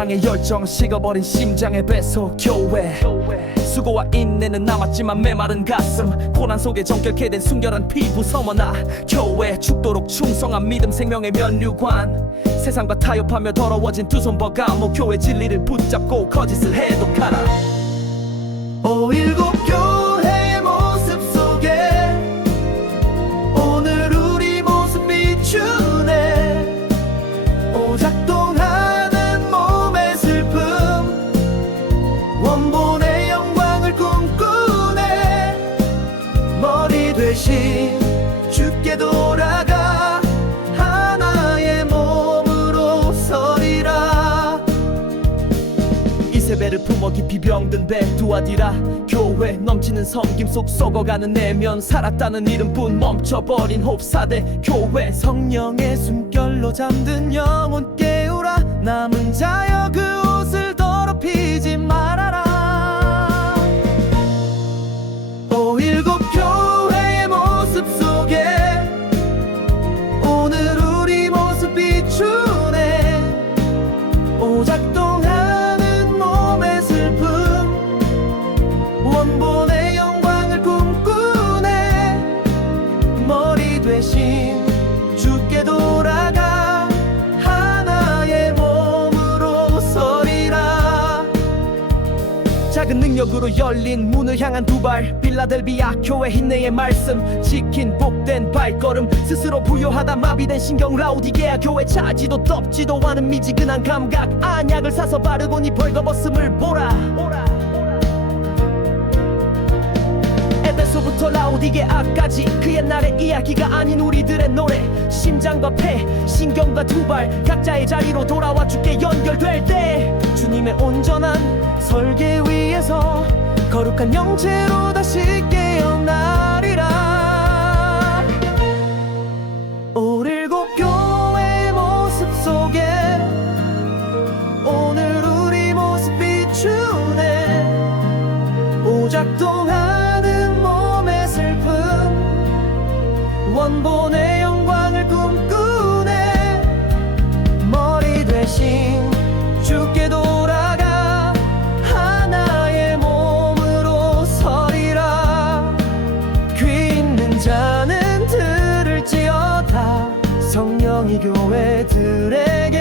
사랑의 열정 식어버린 심장의 배속 교회. 수고와 인내는 남았지만 메마른 가슴. 고난 속에 정결케된 순결한 피부 서머나 교회. 죽도록 충성한 믿음 생명의 면류관. 세상과 타협하며 더러워진 두 손 버가 목 교회 진리를 붙잡고 거짓을 해독하라. 519 세벨을 품어 깊이 병든 베두아디라 교회 넘치는 섬김 속 썩어가는 내면 살았다는 이름뿐 멈춰버린 홉사대 교회 성령의 숨결로 잠든 영혼 깨우라 남은 자 죽게 돌아가 하나의 몸으로 서리라. 작은 능력으로 열린 문을 향한 두 발 빌라델비아 교회 인내의 말씀 지킨 복된 발걸음 스스로 부여하다 마비된 신경 라우디게아 교회 차지도 덥지도 않은 미지근한 감각 안약을 사서 바르고니 벌거벗음을 보라 에베소부터 라우디게아까지 그 옛날의 이야기가 아닌 우리들의 노래. 심장과 폐 신경과 두 발 각자의 자리로 돌아와 주께 연결될 때 주님의 온전한 설계 위에서 거룩한 영체로 다시 깨어나리라. 오일곱 교회의 모습 속에 오늘 우리 모습 비추네. 오작동하 원본의 영광을 꿈꾸네. 머리 대신 죽게 돌아가 하나의 몸으로 서리라. 귀 있는 자는 들을지어다. 성령이 교회들에게